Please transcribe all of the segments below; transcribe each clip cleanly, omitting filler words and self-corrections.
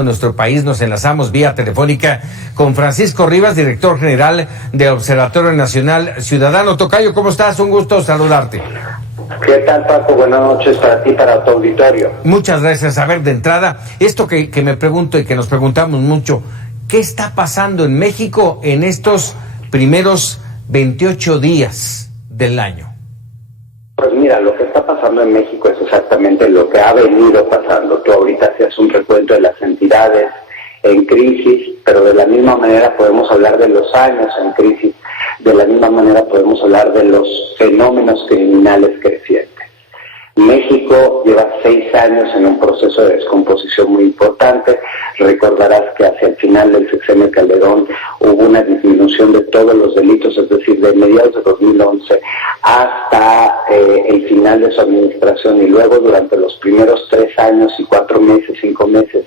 En nuestro país nos enlazamos vía telefónica con Francisco Rivas, director general del Observatorio Nacional Ciudadano. Tocayo, ¿cómo estás? Un gusto saludarte. ¿Qué tal, Paco? Buenas noches para ti, para tu auditorio. Muchas gracias. A ver, de entrada, esto que me pregunto y que nos preguntamos mucho, ¿qué está pasando en México en estos primeros 28 días del año? Pues mira, lo que está pasando en México es exactamente lo que ha venido pasando. Tú ahorita hacías un recuento de las entidades en crisis, pero de la misma manera podemos hablar de los años en crisis, de la misma manera podemos hablar de los fenómenos criminales crecientes. México lleva 6 años en un proceso de descomposición muy importante. Recordarás que hacia el final del sexenio Calderón hubo una disminución de todos los delitos, es decir, de mediados de 2011 hasta el final de su administración, y luego durante los primeros 3 años y 4 meses, 5 meses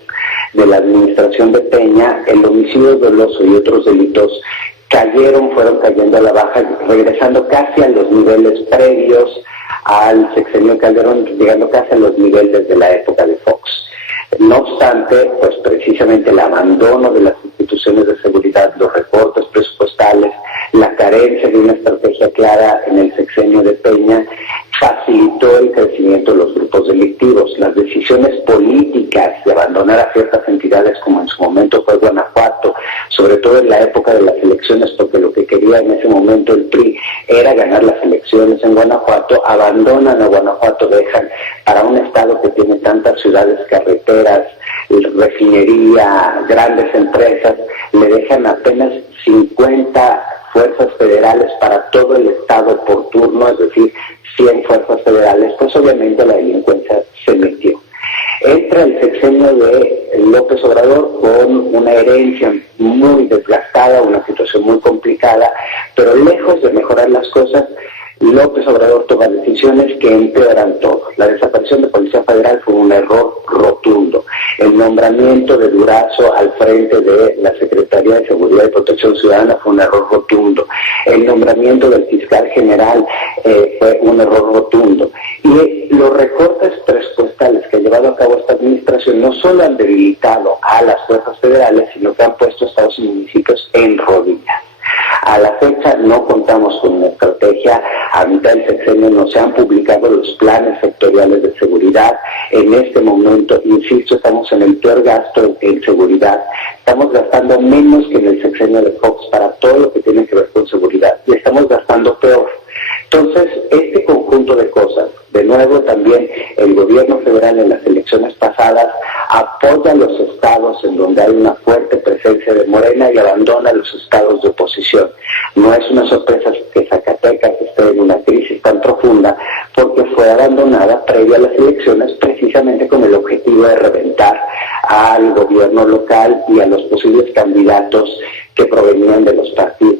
de la administración de Peña, el homicidio doloso y otros delitos fueron cayendo a la baja, regresando casi a los niveles previos al sexenio Calderón, llegando casi a los niveles de la época de Fox. No obstante, pues precisamente el abandono de las instituciones de seguridad, los recortes presupuestales, la carencia de una estrategia clara en el sexenio de Peña, facilitó el crecimiento de los grupos delictivos. Las decisiones políticas de abandonar a ciertas entidades, como en su momento fue Guanajuato, sobre todo en la época de las elecciones, porque lo que quería en ese momento el PRI era ganar las elecciones en Guanajuato, abandonan a Guanajuato, dejan para un estado que tiene tantas ciudades, carreteras, refinería, grandes empresas, le dejan apenas 50 fuerzas federales para todo el estado por turno, es decir, 100 fuerzas federales. Pues obviamente la delincuencia se metió. Entra el sexenio de López Obrador con una herencia muy desgastada, una situación muy complicada, pero lejos de mejorar las cosas, López Obrador toma decisiones que empeoran todo. La desaparición de Policía Federal fue un error rotundo. El nombramiento de Durazo al frente de la Secretaría de Seguridad y Protección Ciudadana fue un error rotundo. El nombramiento del fiscal general fue un error rotundo. Y los recortes presupuestales que ha llevado a cabo esta administración no solo han debilitado a las fuerzas federales, sino que han puesto a estados y municipios en rodillas. A la fecha no contamos con una estrategia. A mitad del sexenio no se han publicado los planes sectoriales de seguridad. En este momento, insisto, estamos en el peor gasto en seguridad. Estamos gastando menos que en el sexenio de Fox para todo lo que tiene que ver con seguridad, y estamos gastando peor. Entonces, este conjunto de cosas, de nuevo también el gobierno federal en las elecciones pasadas apoya a los estados en donde hay una fuerte presencia de Morena y abandona a los estados de oposición. No es una sorpresa que Zacatecas esté en una crisis tan profunda, porque fue abandonada previa a las elecciones precisamente con el objetivo de reventar al gobierno local y a los posibles candidatos que provenían de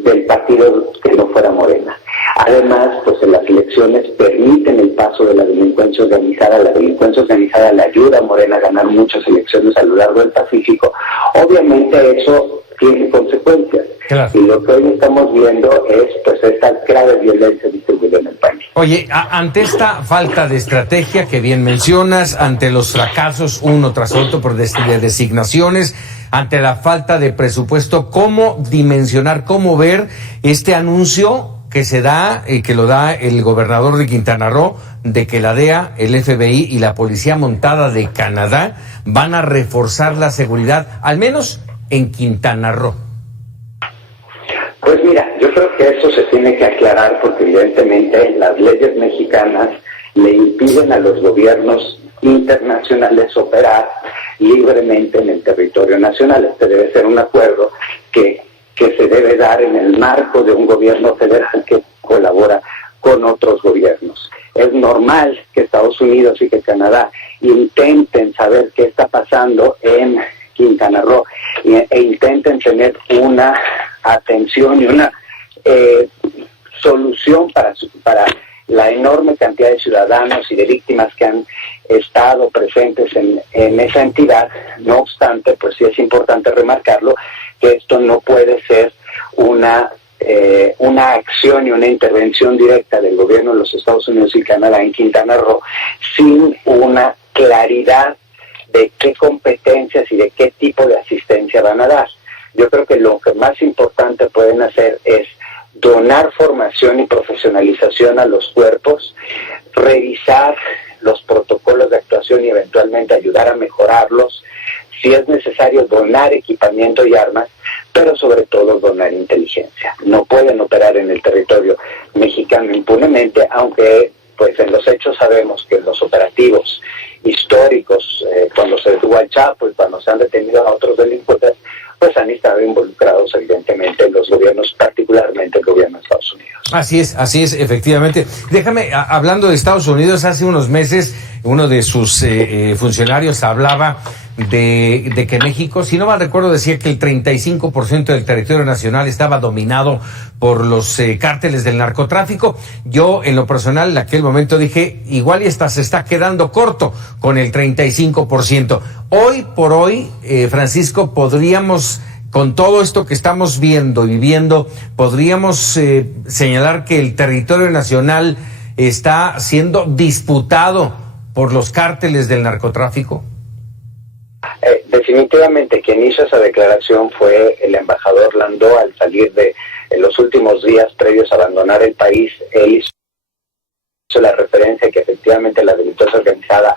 del partido que no fuera Morena. Además, pues en las elecciones permiten el paso de la delincuencia organizada. La delincuencia organizada le ayuda a Morena a ganar muchas elecciones a lo largo del Pacífico. Obviamente eso tiene consecuencias. Claro. Y lo que hoy estamos viendo es pues esta grave violencia distribuida en el país. Oye, ante esta falta de estrategia que bien mencionas, ante los fracasos uno tras otro por de designaciones, ante la falta de presupuesto, ¿cómo dimensionar, cómo ver este anuncio que se da, que lo da el gobernador de Quintana Roo, de que la DEA, el FBI y la Policía Montada de Canadá van a reforzar la seguridad, al menos en Quintana Roo? Pues mira, yo creo que eso se tiene que aclarar, porque evidentemente las leyes mexicanas le impiden a los gobiernos internacionales operar libremente en el territorio nacional. Este debe ser un acuerdo que se debe dar en el marco de un gobierno federal que colabora con otros gobiernos. Es normal que Estados Unidos y que Canadá intenten saber qué está pasando en Quintana Roo e intenten tener una atención y una solución para la enorme cantidad de ciudadanos y de víctimas que han estado presentes en esa entidad. No obstante, pues sí es importante remarcarlo, que esto no puede ser una acción y una intervención directa del gobierno de los Estados Unidos y Canadá en Quintana Roo sin una claridad de qué competencias y de qué tipo asistencia van a dar. Yo creo que lo que más importante pueden hacer es donar formación y profesionalización a los cuerpos, revisar los protocolos de actuación y eventualmente ayudar a mejorarlos, si es necesario donar equipamiento y armas, pero sobre todo donar inteligencia. No pueden operar en el territorio mexicano impunemente, aunque pues en los hechos sabemos que en los operativos históricos, cuando se detuvo al Chapo y cuando se han detenido a otros delincuentes, pues han estado involucrados evidentemente los gobiernos, particularmente el gobierno de Estados Unidos. Así es, efectivamente. Déjame, hablando de Estados Unidos, hace unos meses uno de sus funcionarios hablaba de que México, si no mal recuerdo, decía que el 35% del territorio nacional estaba dominado por los cárteles del narcotráfico. Yo, en lo personal, en aquel momento dije, igual y se está quedando corto con el 35%. Hoy por hoy, Francisco, podríamos, con todo esto que estamos viendo y viviendo, podríamos señalar que el territorio nacional está siendo disputado por los cárteles del narcotráfico. Definitivamente quien hizo esa declaración fue el embajador Landó al salir de en los últimos días previos a abandonar el país. Él hizo la referencia que efectivamente la delincuencia organizada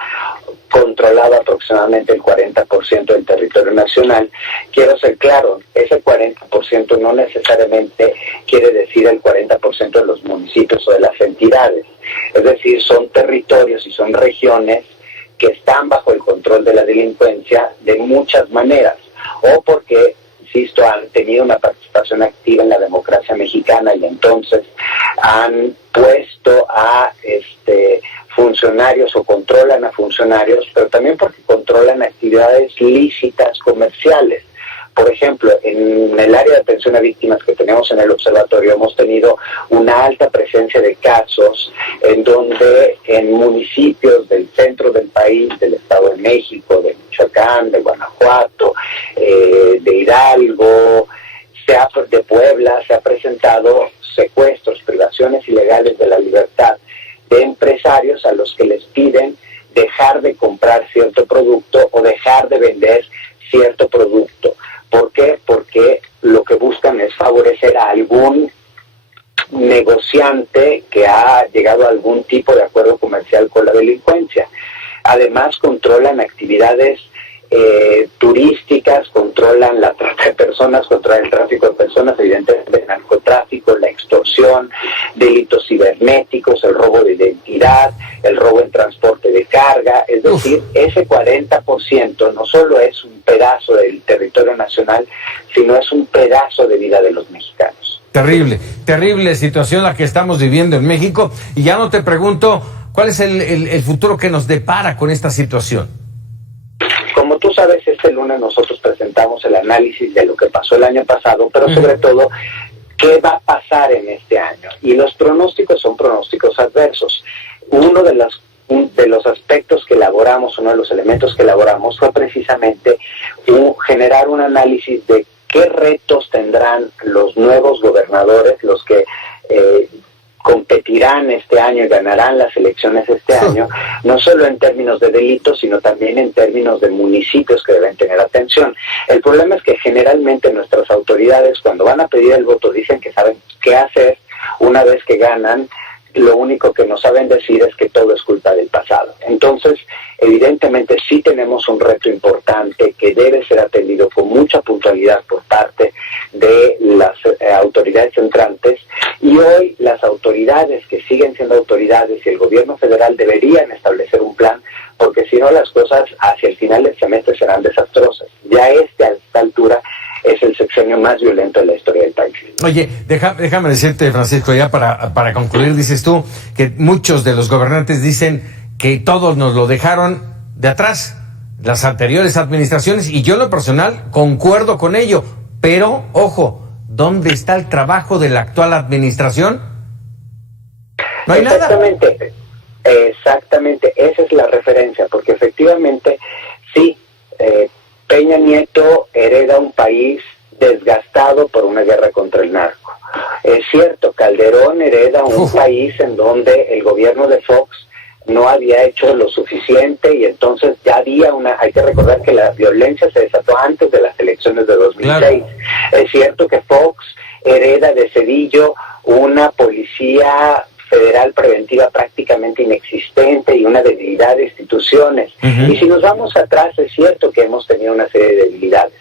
controlaba aproximadamente el 40% del territorio nacional. Quiero ser claro, ese 40% no necesariamente quiere decir el 40% de los municipios o de las entidades. Es decir, son territorios y son regiones que están bajo el control de la delincuencia de muchas maneras, o porque, insisto, han tenido una participación activa en la democracia mexicana y entonces han puesto a funcionarios o controlan a funcionarios, pero también porque controlan actividades lícitas comerciales. Por ejemplo, en el área de atención a víctimas que tenemos en el observatorio hemos tenido una alta presencia de casos en donde en municipios del centro del país, del Estado de México, de Michoacán, de Guanajuato, de Hidalgo, de Puebla, se ha presentado secuestros, privaciones ilegales de la libertad de empresarios a los que les piden dejar de comprar cierto producto o dejar de vender cierto producto. ¿Por qué? Porque lo que buscan es favorecer a algún negociante que ha llegado a algún tipo de acuerdo comercial con la delincuencia. Además, controlan actividades turísticas, controlan la trata de personas, controlan el tráfico de personas, evidentemente el narcotráfico, la extorsión, delitos cibernéticos, el robo de identidad, el robo en transporte de carga. Es decir, ese 40% no solo es un pedazo del territorio nacional, sino es un pedazo de vida de los mexicanos. Terrible situación la que estamos viviendo en México. Y ya no te pregunto, ¿cuál es el futuro que nos depara con esta situación? Como tú sabes, este lunes nosotros presentamos el análisis de lo que pasó el año pasado, pero sobre todo, ¿qué va a pasar en este año? Y los pronósticos son pronósticos adversos. Uno de los aspectos que elaboramos, uno de los elementos que elaboramos fue precisamente generar un análisis de qué retos tendrán los nuevos gobernadores, los que competirán este año y ganarán las elecciones este año, no solo en términos de delitos, sino también en términos de municipios que deben tener atención. El problema es que generalmente nuestras autoridades, cuando van a pedir el voto, dicen que saben qué hacer. Una vez que ganan, lo único que no saben decir es que todo es culpa del pasado. Entonces, evidentemente sí tenemos un reto importante que debe ser atendido con mucha puntualidad por parte de las autoridades entrantes, y hoy las autoridades que siguen siendo autoridades y el gobierno federal deberían establecer un plan, porque si no las cosas hacia el final del semestre serán desastrosas. Ya a esta altura es el sexenio más violento de la historia del país. Oye, déjame decirte, Francisco, ya para concluir, dices tú que muchos de los gobernantes dicen que todos nos lo dejaron de atrás, las anteriores administraciones, y yo en lo personal concuerdo con ello, pero, ojo, ¿dónde está el trabajo de la actual administración? No hay nada. Exactamente, esa es la referencia, porque efectivamente, sí, Peña Nieto hereda un país desgastado por una guerra contra el narco. Es cierto, Calderón hereda un país en donde el gobierno de Fox no había hecho lo suficiente y entonces ya había hay que recordar que la violencia se desató antes de las elecciones de 2006. Claro. Es cierto que Fox hereda de Cedillo una policía federal preventiva prácticamente inexistente y una debilidad de instituciones. Y si nos vamos atrás, es cierto que hemos tenido una serie de debilidades.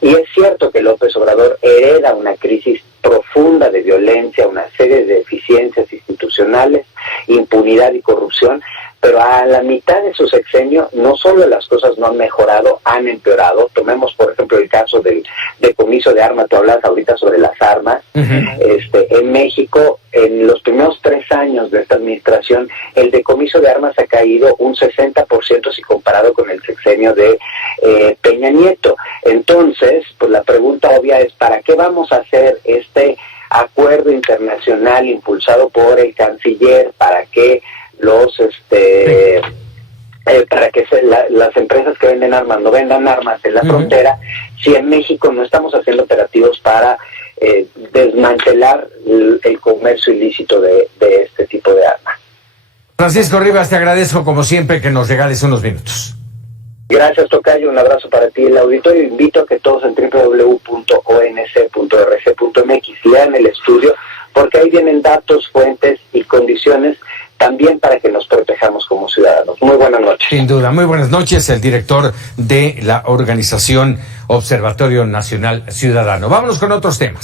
Y es cierto que López Obrador hereda una crisis profunda de violencia, una serie de deficiencias institucionales, impunidad y corrupción, pero a la mitad de su sexenio no solo las cosas no han mejorado, han empeorado. Tomemos, por ejemplo, el caso del decomiso de armas. Tú hablas ahorita sobre las armas. En México, en los primeros 3 años de esta administración, el decomiso de armas ha caído un 60% si comparado con el sexenio de Peña Nieto. Entonces, pues la pregunta obvia es, ¿para qué vamos a hacer este acuerdo internacional impulsado por el canciller? ¿Para qué para que las empresas que venden armas no vendan armas en la frontera, si en México no estamos haciendo operativos para desmantelar el comercio ilícito de este tipo de armas? Francisco Rivas, te agradezco como siempre que nos regales unos minutos. Gracias, tocayo, un abrazo para ti y el auditorio. Invito a que todos en www.onc.rc.mx lean el estudio, porque ahí vienen datos, fuentes y condiciones también para que nos protejamos como ciudadanos. Muy buenas noches. Sin duda, muy buenas noches, el director de la organización Observatorio Nacional Ciudadano. Vámonos con otros temas.